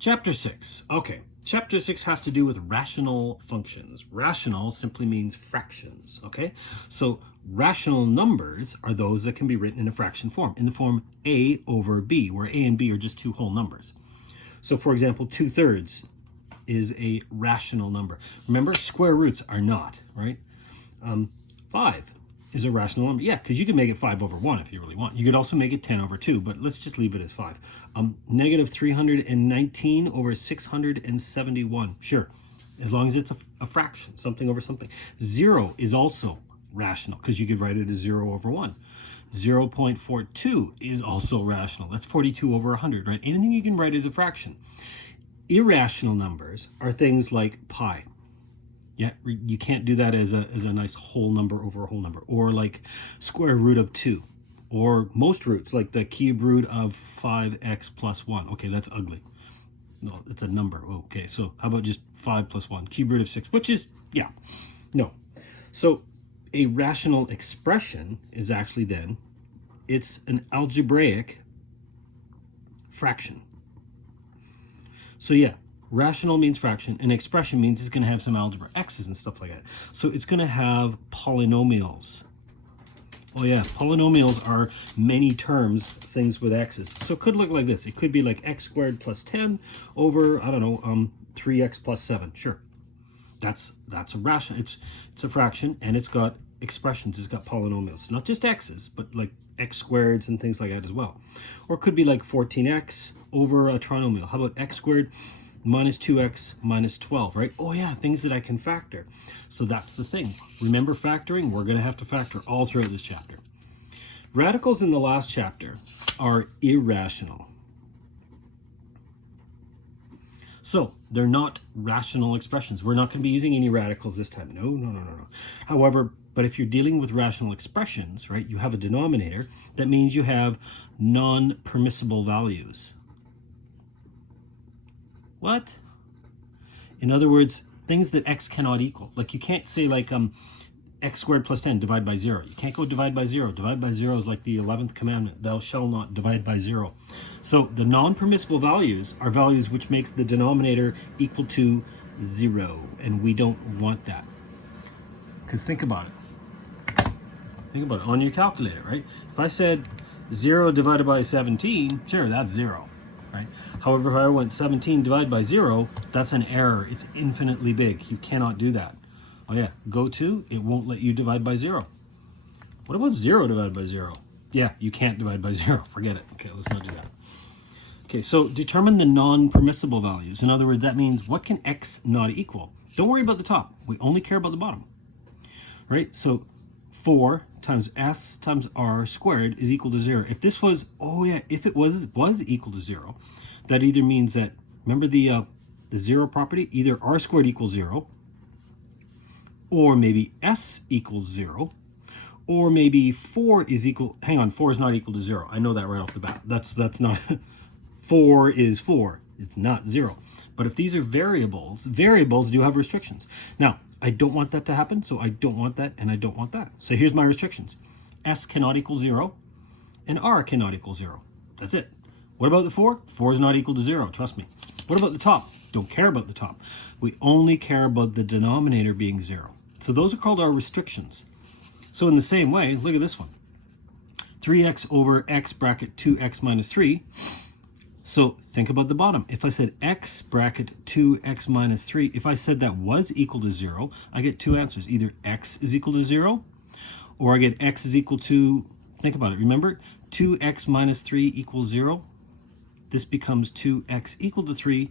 Chapter 6. Okay. Chapter 6 has to do with rational functions. Rational simply means fractions, okay? So rational numbers are those that can be written in a fraction form, in the form a over b, where a and b are just two whole numbers. So for example, 2/3 is a rational number. Remember, square roots are not, right? 5 is a rational number. Yeah, because you can make it 5 over 1 if you really want. You could also make it 10 over 2, but let's just leave it as 5. Negative 319 over 671. Sure, as long as it's a fraction, something over something. 0 is also rational because you could write it as 0 over 1. 0.42 is also rational. That's 42 over 100, right? Anything you can write as a fraction. Irrational numbers are things like pi. Yeah, you can't do that as a nice whole number over a whole number, or like square root of 2, or most roots like the cube root of 5x plus 1. Okay, that's ugly. No, it's a number. Okay, so how about just 5 plus 1, cube root of 6, which is, yeah, no. So a rational expression is actually then, it's an algebraic fraction. So yeah, rational means fraction, and expression means it's going to have some algebra, x's and stuff like that. So it's going to have polynomials. Oh yeah, polynomials are many terms, things with x's. So it could look like this. It could be like x squared plus 10 over, I don't know, 3x plus 7. Sure. That's a rational. It's a fraction, and it's got expressions. It's got polynomials. Not just x's, but like x squareds and things like that as well. Or it could be like 14x over a trinomial. How about x squared minus 2x minus 12, right? Oh yeah, things that I can factor. So that's the thing. Remember factoring? We're going to have to factor all throughout this chapter. Radicals in the last chapter are irrational. So they're not rational expressions. We're not going to be using any radicals this time. No. However, but if you're dealing with rational expressions, right, you have a denominator. That means you have non-permissible values. What? In other words, things that x cannot equal. Like you can't say like x squared plus 10 divide by 0. You can't go divide by 0. Divide by 0 is like the 11th commandment. Thou shalt not divide by 0. So the non-permissible values are values which makes the denominator equal to 0. And we don't want that. Because think about it. Think about it on your calculator, right? If I said 0 divided by 17, sure, that's 0. Right? However, if I went 17 divided by 0, that's an error. It's infinitely big. You cannot do that. Oh yeah, go to, it won't let you divide by 0. What about 0 divided by 0? Yeah, you can't divide by 0. Forget it. Okay, let's not do that. Okay, so determine the non-permissible values. In other words, that means what can x not equal? Don't worry about the top. We only care about the bottom. Right? So 4 times s times r squared is equal to 0. If this was, oh yeah, if it was equal to 0, that either means that, remember the 0 property, either r squared equals 0, or maybe s equals 0, or maybe 4 is equal, hang on, 4 is not equal to 0. I know that right off the bat. That's not, 4 is 4. It's not 0. But if these are variables, variables do have restrictions. Now, I don't want that to happen, so I don't want that, and I don't want that. So here's my restrictions. S cannot equal 0, and R cannot equal 0. That's it. What about the 4? 4 is not equal to 0, trust me. What about the top? Don't care about the top. We only care about the denominator being 0. So those are called our restrictions. So in the same way, look at this one. 3x over x bracket 2x minus 3. So think about the bottom. If I said x bracket 2x minus 3, if I said that was equal to 0, I get two answers. Either x is equal to 0, or I get x is equal to, think about it, remember, 2x minus 3 equals 0. This becomes 2x equal to 3,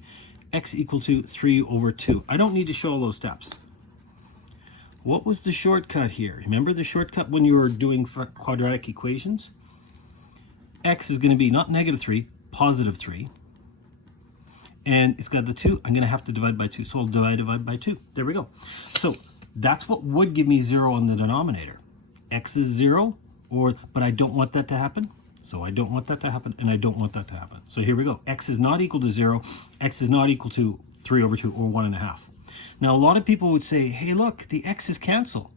x equal to 3 over 2. I don't need to show all those steps. What was the shortcut here? Remember the shortcut when you were doing quadratic equations? X is going to be not negative 3, positive 3. And it's got the 2. I'm going to have to divide by 2. So I'll divide by 2. There we go. So that's what would give me 0 on the denominator. X is 0, but I don't want that to happen. So I don't want that to happen, and I don't want that to happen. So here we go. X is not equal to 0. X is not equal to 3 over 2, or 1.5. Now, a lot of people would say, hey, look, the x's cancel.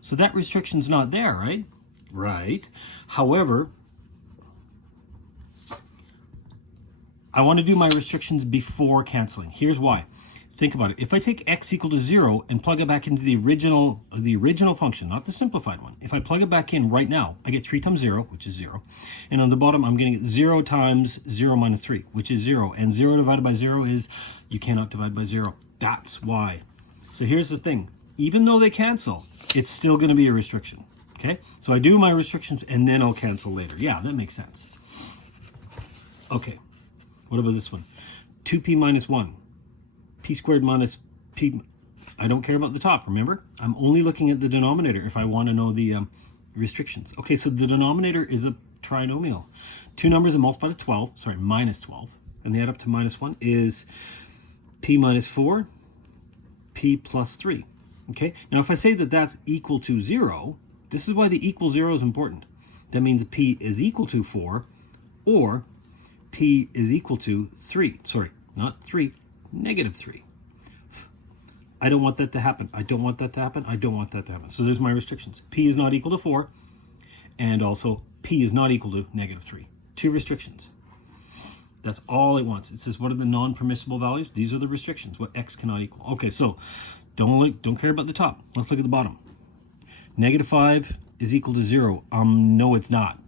So that restriction's not there, right? Right. However, I want to do my restrictions before canceling. Here's why. Think about it. If I take x equal to 0 and plug it back into the original function, not the simplified one, if I plug it back in right now, I get 3 times 0, which is 0. And on the bottom, I'm going to get 0 times 0 minus 3, which is 0. And 0 divided by 0 is, you cannot divide by 0. That's why. So here's the thing. Even though they cancel, it's still going to be a restriction. Okay? So I do my restrictions and then I'll cancel later. Yeah, that makes sense. Okay. What about this one? 2p minus 1. P squared minus p. I don't care about the top, remember? I'm only looking at the denominator if I want to know the restrictions. Okay, so the denominator is a trinomial. Two numbers that multiply to 12, sorry, minus 12, and they add up to minus 1 is p minus 4, p plus 3. Okay, now if I say that that's equal to 0, this is why the equal 0 is important. That means p is equal to 4, or p is equal to 3. Sorry, not 3. Negative 3. I don't want that to happen. I don't want that to happen. I don't want that to happen. So there's my restrictions. P is not equal to 4, and also P is not equal to negative 3. Two restrictions. That's all it wants. It says, what are the non-permissible values? These are the restrictions, what x cannot equal. Okay, so don't care about the top. Let's look at the bottom. Negative 5 is equal to 0. No, it's not.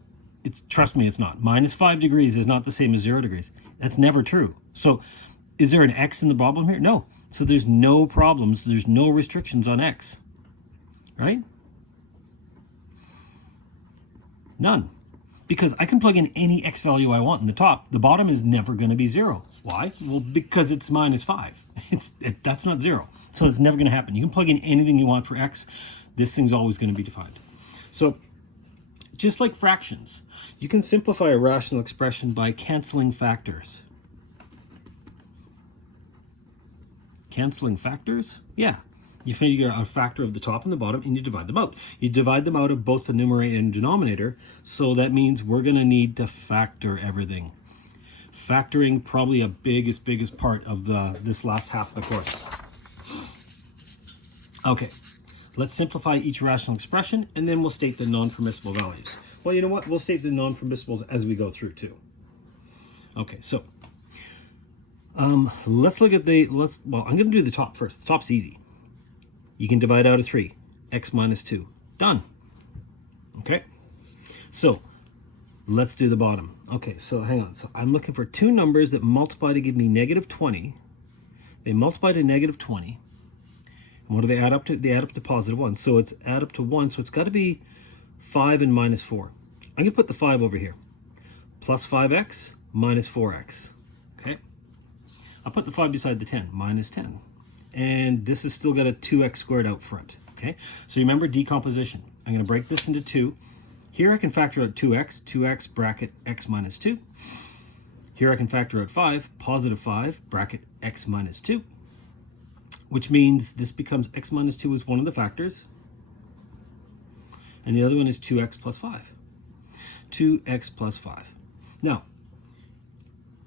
Trust me, it's not. Minus 5 degrees is not the same as 0 degrees. That's never true. So is there an x in the problem here? No. So there's no problems. There's no restrictions on x. Right? None. Because I can plug in any x value I want in the top. The bottom is never going to be 0. Why? Well, because it's minus 5. That's not 0. So it's never going to happen. You can plug in anything you want for x. This thing's always going to be defined. So just like fractions, you can simplify a rational expression by canceling factors. Canceling factors? Yeah. You figure a factor of the top and the bottom and you divide them out. You divide them out of both the numerator and denominator, so that means we're going to need to factor everything. Factoring probably a biggest part of this last half of the course. Okay, let's simplify each rational expression and then we'll state the non-permissible values. Well, you know what? We'll state the non-permissibles as we go through too. Okay, so let's look at well, I'm going to do the top first. The top's easy. You can divide out of 3. X minus 2. Done. Okay. So let's do the bottom. Okay, so hang on. So I'm looking for two numbers that multiply to give me negative 20. They multiply to negative 20. And what do they add up to? They add up to positive 1. So it's add up to 1. So it's got to be 5 and minus 4. I'm going to put the 5 over here. Plus 5x minus 4x. Okay. I'll put the 5 beside the 10, minus 10. And this has still got a 2x squared out front. Okay, so remember decomposition. I'm going to break this into 2. Here I can factor out 2x bracket x minus 2. Here I can factor out 5, positive 5, bracket x minus 2. Which means this becomes x minus 2 is one of the factors. And the other one is 2x plus 5. 2x plus 5. Now,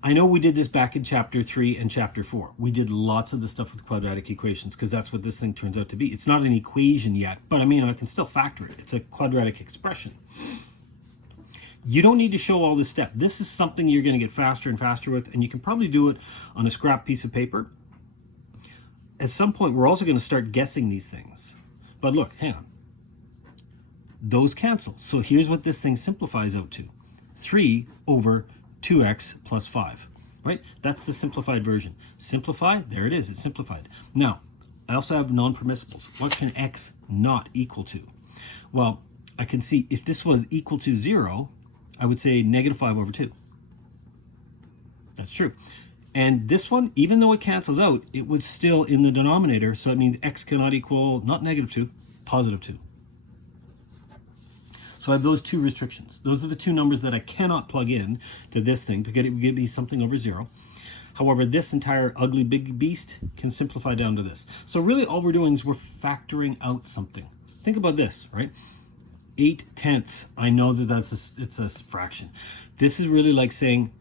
I know we did this back in chapter 3 and chapter 4. We did lots of the stuff with quadratic equations because that's what this thing turns out to be. It's not an equation yet, but I mean, I can still factor it. It's a quadratic expression. You don't need to show all this step. This is something you're going to get faster and faster with, and you can probably do it on a scrap piece of paper. At some point, we're also going to start guessing these things. But look, hang on. Those cancel. So here's what this thing simplifies out to. 3 over 2x plus 5, right? That's the simplified version. Simplify, there it is, it's simplified. Now, I also have non-permissibles. What can x not equal to? Well, I can see if this was equal to 0, I would say negative 5 over 2. That's true. And this one, even though it cancels out, it was still in the denominator, so it means x cannot equal, not negative 2, positive 2. So I have those two restrictions. Those are the two numbers that I cannot plug in to this thing to get it to give me something over 0. However, this entire ugly big beast can simplify down to this. So really all we're doing is we're factoring out something. Think about this, right? 8/10. I know that it's a fraction. This is really like saying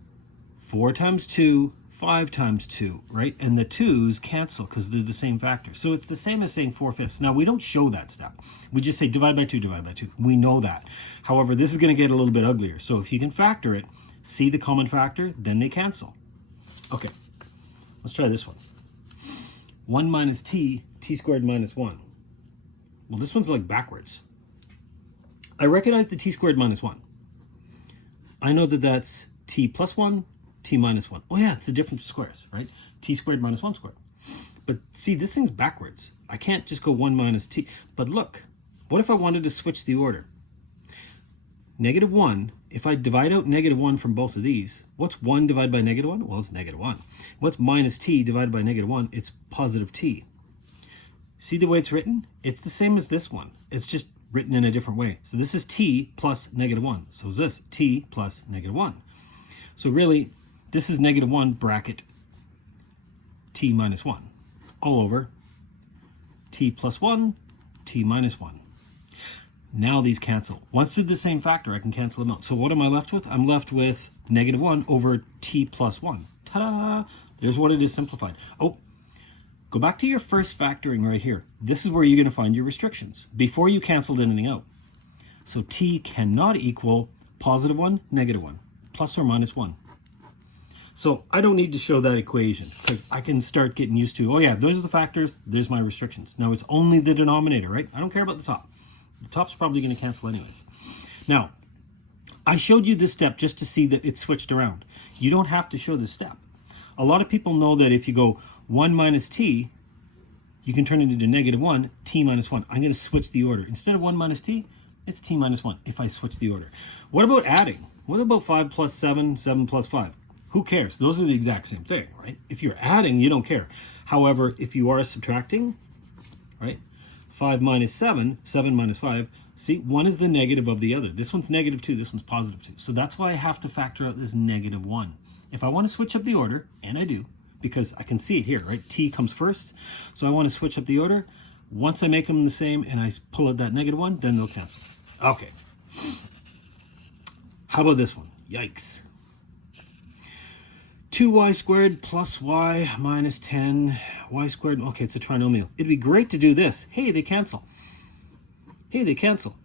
4 times 2, 5 times 2, right? And the 2's cancel because they're the same factor. So it's the same as saying 4/5. Now, we don't show that step. We just say divide by 2, divide by 2. We know that. However, this is going to get a little bit uglier. So if you can factor it, see the common factor, then they cancel. Okay, let's try this one. 1 minus t, t squared minus 1. Well, this one's like backwards. I recognize the t squared minus 1. I know that that's t plus 1, t minus 1. Oh yeah, it's the difference of squares, right? T squared minus 1 squared. But see, this thing's backwards. I can't just go 1 minus t. But look, what if I wanted to switch the order? Negative 1, if I divide out negative 1 from both of these, what's 1 divided by negative 1? Well, it's negative 1. What's minus t divided by negative 1? It's positive t. See the way it's written? It's the same as this one. It's just written in a different way. So this is t plus negative 1. So is this t plus negative 1. So really, this is negative 1 bracket t minus 1 all over t plus 1, t minus 1. Now these cancel. Once they're the same factor, I can cancel them out. So what am I left with? I'm left with negative 1 over t plus 1. Ta-da! There's what it is simplified. Oh, go back to your first factoring right here. This is where you're going to find your restrictions before you canceled anything out. So t cannot equal positive 1, negative 1, plus or minus 1. So I don't need to show that equation because I can start getting used to, oh yeah, those are the factors, there's my restrictions. Now it's only the denominator, right? I don't care about the top. The top's probably going to cancel anyways. Now, I showed you this step just to see that it's switched around. You don't have to show this step. A lot of people know that if you go 1 minus t, you can turn it into negative 1, t minus 1. I'm going to switch the order. Instead of 1 minus t, it's t minus 1 if I switch the order. What about adding? What about 5 plus 7, 7 plus 5? Who cares? Those are the exact same thing, right? If you're adding, you don't care. However, if you are subtracting, right? 5 minus 7, 7 minus 5. See, one is the negative of the other. This one's negative 2, this one's positive 2. So that's why I have to factor out this negative 1. If I want to switch up the order, and I do, because I can see it here, right? T comes first. So I want to switch up the order. Once I make them the same and I pull out that negative 1, then they'll cancel. Okay. How about this one? Yikes. 2y squared plus y minus 10, y squared, okay, it's a trinomial. It'd be great to do this. Hey, they cancel. Hey, they cancel.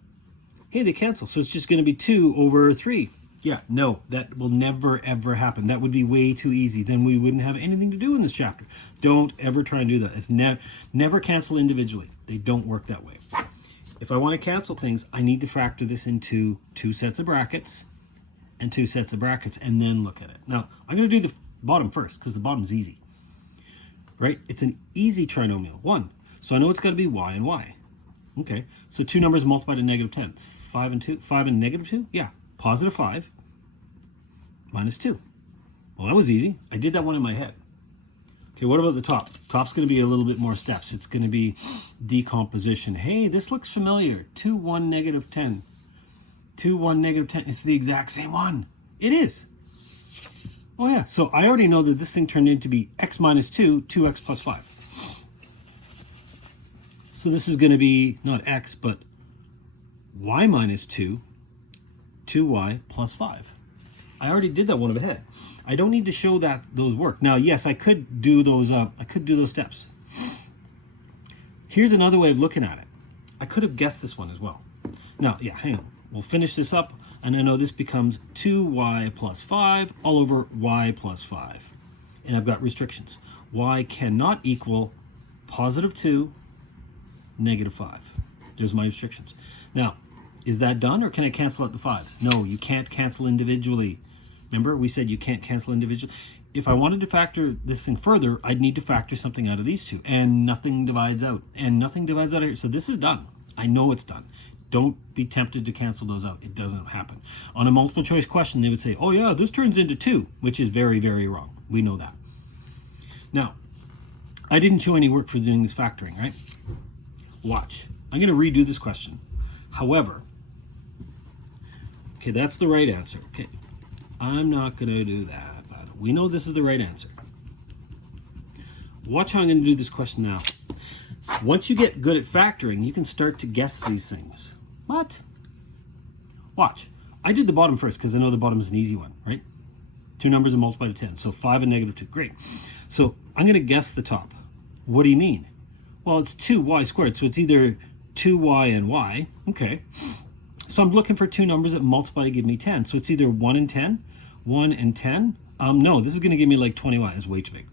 Hey, they cancel. So it's just going to be 2 over 3. Yeah, no, that will never, ever happen. That would be way too easy. Then we wouldn't have anything to do in this chapter. Don't ever try and do that. It's never cancel individually. They don't work that way. If I want to cancel things, I need to factor this into 2 sets of brackets and 2 sets of brackets and then look at it. Now, I'm going to do the bottom first because the bottom's easy, right? It's an easy trinomial, 1. So I know it's got to be y and y. Okay, so 2 numbers multiplied to negative 10. It's 5 and 2. 5 and negative 2? Yeah, positive 5 minus 2. Well, that was easy. I did that one in my head. Okay, what about the top? Top's going to be a little bit more steps. It's going to be decomposition. Hey, this looks familiar. 2, 1, negative 10. 2, 1, negative 10. It's the exact same one. It is. Oh yeah, so I already know that this thing turned into be x minus 2, 2x plus 5. So this is going to be not x, but y minus 2, 2y plus 5. I already did that one of ahead. I don't need to show that those work. Now, yes, I could do those. Steps. Here's another way of looking at it. I could have guessed this one as well. Now, yeah, hang on. We'll finish this up, and I know this becomes 2y plus 5 all over y plus 5. And I've got restrictions. Y cannot equal positive 2, negative 5. There's my restrictions. Now, is that done, or can I cancel out the 5s? No, you can't cancel individually. Remember, we said you can't cancel individually. If I wanted to factor this thing further, I'd need to factor something out of these two, and nothing divides out, and nothing divides out of here. So this is done. I know it's done. Don't be tempted to cancel those out. It doesn't happen. On a multiple choice question, they would say, oh yeah, this turns into 2, which is very, very wrong. We know that. Now, I didn't show any work for doing this factoring, right? Watch. I'm going to redo this question. However, okay, that's the right answer. Okay, I'm not going to do that. But we know this is the right answer. Watch how I'm going to do this question now. Once you get good at factoring, you can start to guess these things. What? Watch. I did the bottom first because I know the bottom is an easy one, right? 2 numbers are multiplied to 10. So 5 and negative 2. Great. So I'm going to guess the top. What do you mean? Well, it's 2y squared. So it's either 2y and y. Okay. So I'm looking for 2 numbers that multiply to give me 10. So it's either 1 and 10, 1 and 10. No, this is going to give me like 20y. That's way too big.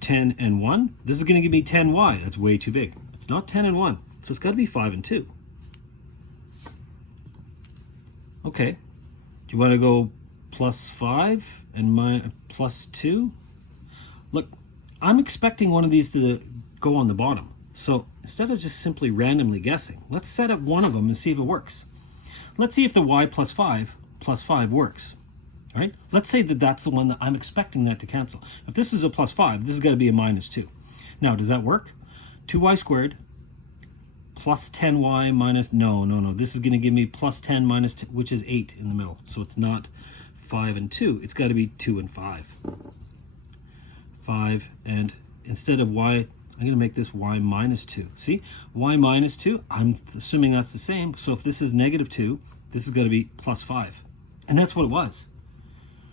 10 and 1. This is going to give me 10y. That's way too big. It's not 10 and 1. So it's got to be 5 and 2. Okay. Do you want to go plus 5 and plus 2? Look, I'm expecting one of these to go on the bottom. So instead of just simply randomly guessing, let's set up one of them and see if it works. Let's see if the y plus 5 works. All right? Let's say that that's the one that I'm expecting that to cancel. If this is a plus 5, this has got to be a minus 2. Now, does that work? 2y squared plus 10y minus, no. This is going to give me plus 10 minus 2, which is 8 in the middle. So it's not 5 and 2. It's got to be 2 and 5. 5, and instead of y, I'm going to make this y minus 2. See? Y minus 2, I'm assuming that's the same. So if this is negative 2, this is going to be plus 5. And that's what it was.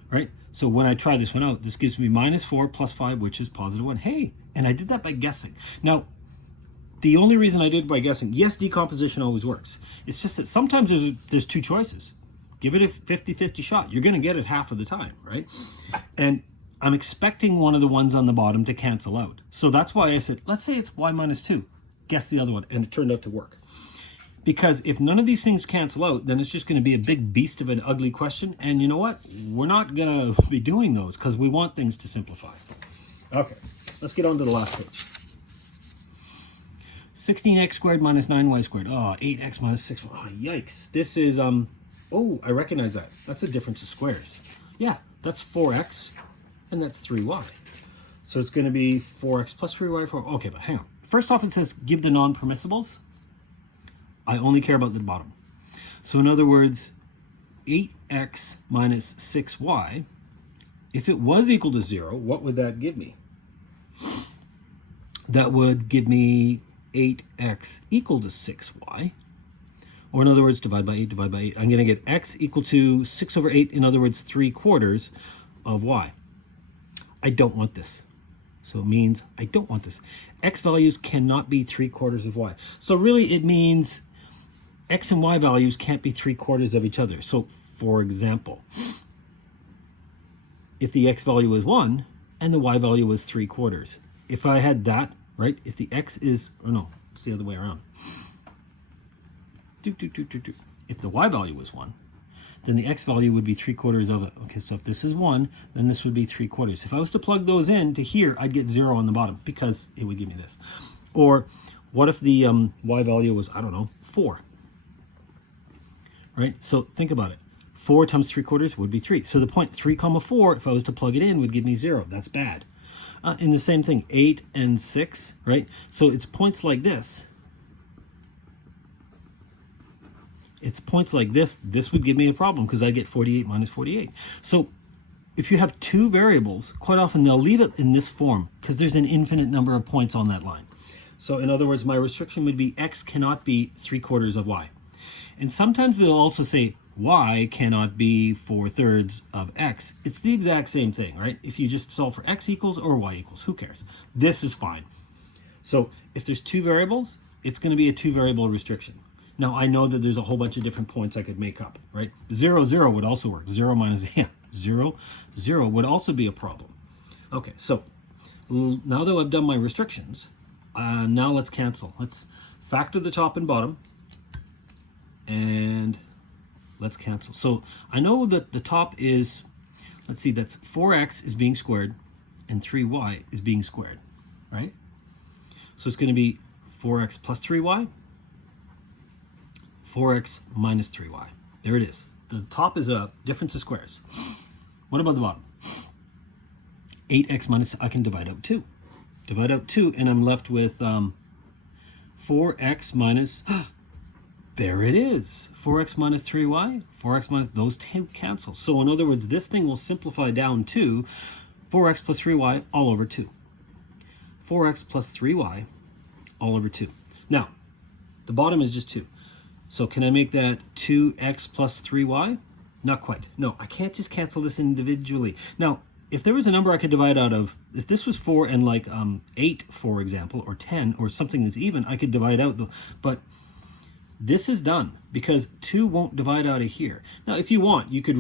Right? So when I try this one out, this gives me minus 4 plus 5, which is positive 1. Hey, and I did that by guessing. Now, the only reason I did it by guessing, yes, decomposition always works. It's just that sometimes there's two choices. Give it a 50-50 shot. You're going to get it half of the time, right? And I'm expecting one of the ones on the bottom to cancel out. So that's why I said, let's say it's y minus 2. Guess the other one. And it turned out to work. Because if none of these things cancel out, then it's just going to be a big beast of an ugly question. And you know what? We're not going to be doing those because we want things to simplify. Okay, let's get on to the last page. 16x squared minus 9y squared. Oh, 8x minus 6. Oh, yikes. This is, oh, I recognize that. That's a difference of squares. Yeah, that's 4x. And that's 3y. So it's going to be 4x plus 3y. Okay, but hang on. First off, it says give the non-permissibles. I only care about the bottom. So in other words, 8x minus 6y, if it was equal to 0, what would that give me? That would give me 8x equal to 6y. Or in other words, divide by 8, divide by 8. I'm going to get x equal to 6 over 8. In other words, 3/4 of y. I don't want this. So it means I don't want this. X values cannot be 3/4 of y. So really it means x and y values can't be 3/4 of each other. So for example, if the x value was 1 and the y value was 3/4, if I had that, right, if the x is, or no, it's the other way around. If the y value was 1, then the x value would be 3/4 of it. Okay, so if this is 1, then this would be 3/4. If I was to plug those in to here, I'd get 0 on the bottom because it would give me this. Or what if the y value was, I don't know, 4? Right? So think about it. 4 times 3/4 would be 3. So the point 3, 4, if I was to plug it in, would give me 0. That's bad. And the same thing, 8 and 6, right? So it's points like this. It's points like this. This would give me a problem because I get 48 minus 48. So if you have two variables, quite often they'll leave it in this form because there's an infinite number of points on that line. So in other words, my restriction would be x cannot be 3/4 of y. And sometimes they'll also say y cannot be 4/3 of x. It's the exact same thing, right? If you just solve for x equals or y equals, who cares? This is fine. So if there's two variables, it's going to be a two-variable restriction. Now, I know that there's a whole bunch of different points I could make up, right? 0, 0 would also work. 0 minus, yeah, 0, 0 would also be a problem. Okay, so now that I've done my restrictions, now let's cancel. Let's factor the top and bottom, and let's cancel. So I know that the top is, let's see, that's 4x is being squared, and 3y is being squared, right? So it's going to be 4x plus 3y, 4x minus 3y. There it is. The top is a difference of squares. What about the bottom? 8x minus, I can divide out 2. Divide out 2, and I'm left with 4x minus, there it is. 4x minus 3y, 4x minus, those two cancel. So in other words, this thing will simplify down to 4x plus 3y all over 2. 4x plus 3y all over 2. Now, the bottom is just 2. So can I make that 2x plus 3y? Not quite. No, I can't just cancel this individually. Now, if there was a number I could divide out of, if this was 4 and like 8, for example, or 10, or something that's even, I could divide out. But This is done because 2 won't divide out of here. Now, if you want, you could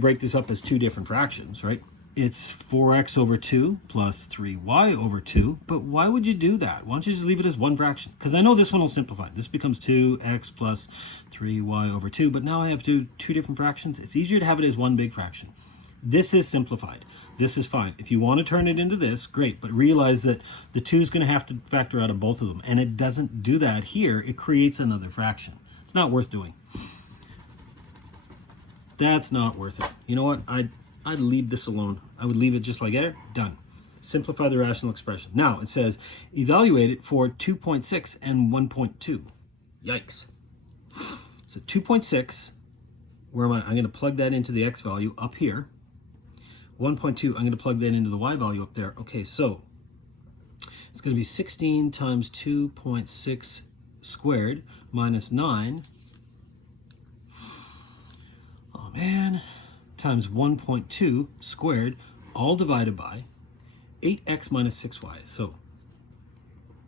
break this up as 2 different fractions, right? It's 4x over 2 plus 3y over 2. But why would you do that? Why don't you just leave it as one fraction? Because I know this one will simplify. This becomes 2x plus 3y over 2. But now I have two different fractions. It's easier to have it as one big fraction. This is simplified. This is fine. If you want to turn it into this, great. But realize that the 2 is going to have to factor out of both of them. And it doesn't do that here. It creates another fraction. It's not worth doing. That's not worth it. You know what? I'd leave this alone. I would leave it just like that. Done. Simplify the rational expression. Now it says evaluate it for 2.6 and 1.2. Yikes. So 2.6, where am I? I'm going to plug that into the x value up here. 1.2, I'm going to plug that into the y value up there. Okay, so it's going to be 16 times 2.6 squared minus 9. Oh man. Times 1.2 squared, all divided by 8x minus 6y. So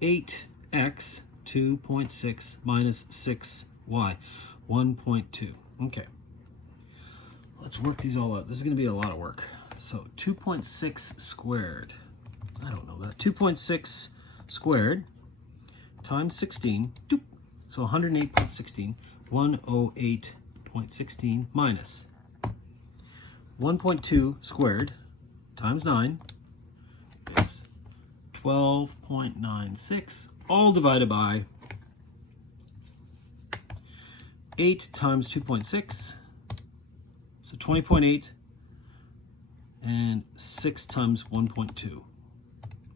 8x, 2.6 minus 6y, 1.2. Okay. Let's work these all out. This is going to be a lot of work. So 2.6 squared, I don't know that. 2.6 squared times 16, doop, so 108.16, 108.16 minus 1.2 squared times 9 is 12.96, all divided by 8 times 2.6, so 20.8, and 6 times 1.2.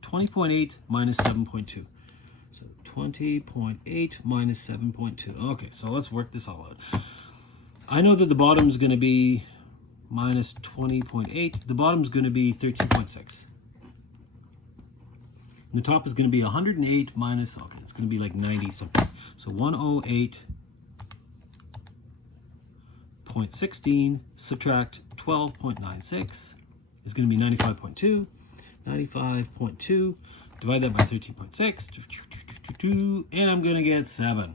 20.8 minus 7.2. So 20.8 minus 7.2. Okay, so let's work this all out. I know that the bottom is going to be minus 20.8. The bottom is going to be 13.6. And the top is going to be 108 minus, okay, it's going to be like 90 something. So 108.16 subtract 12.96 is going to be 95.2. 95.2. Divide that by 13.6. And I'm going to get 7.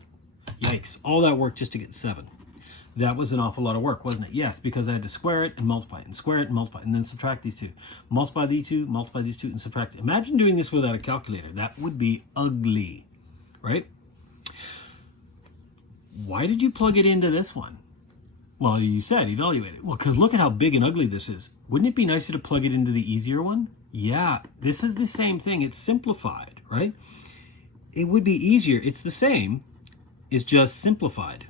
Yikes. All that work just to get 7. That was an awful lot of work, wasn't it? Yes, because I had to square it and multiply it, and square it and multiply it, and then subtract these two. Multiply these two, and subtract it. Imagine doing this without a calculator. That would be ugly, right? Why did you plug it into this one? Well, you said evaluate it. Well, because look at how big and ugly this is. Wouldn't it be nicer to plug it into the easier one? Yeah, this is the same thing. It's simplified, right? It would be easier. It's the same. It's just simplified.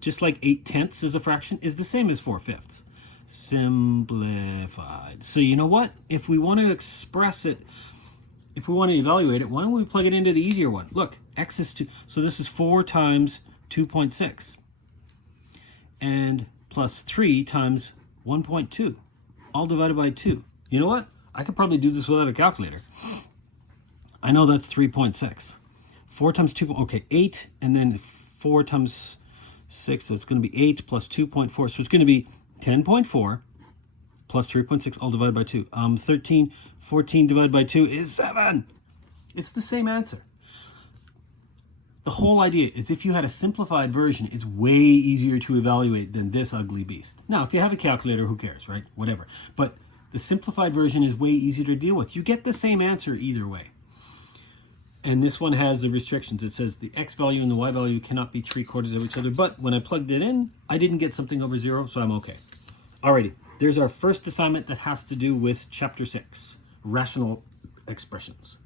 Just like 8/10 is a fraction, is the same as 4/5. Simplified. So you know what? If we want to express it, if we want to evaluate it, why don't we plug it into the easier one? Look, x is 2. So this is 4 times 2.6. And plus 3 times 1.2. All divided by 2. You know what? I could probably do this without a calculator. I know that's 3.6. 4 times 2, okay, 8, and then 4 times 6, so it's going to be 8 plus 2.4, so it's going to be 10.4 plus 3.6, all divided by 2. 13, 14 divided by 2 is 7. It's the same answer. The whole idea is if you had a simplified version, it's way easier to evaluate than this ugly beast. Now, if you have a calculator, who cares, right? Whatever. But the simplified version is way easier to deal with. You get the same answer either way. And this one has the restrictions. It says the x value and the y value cannot be 3/4 of each other. But when I plugged it in, I didn't get something over 0, so I'm okay. Alrighty, there's our first assignment that has to do with Chapter 6, Rational Expressions.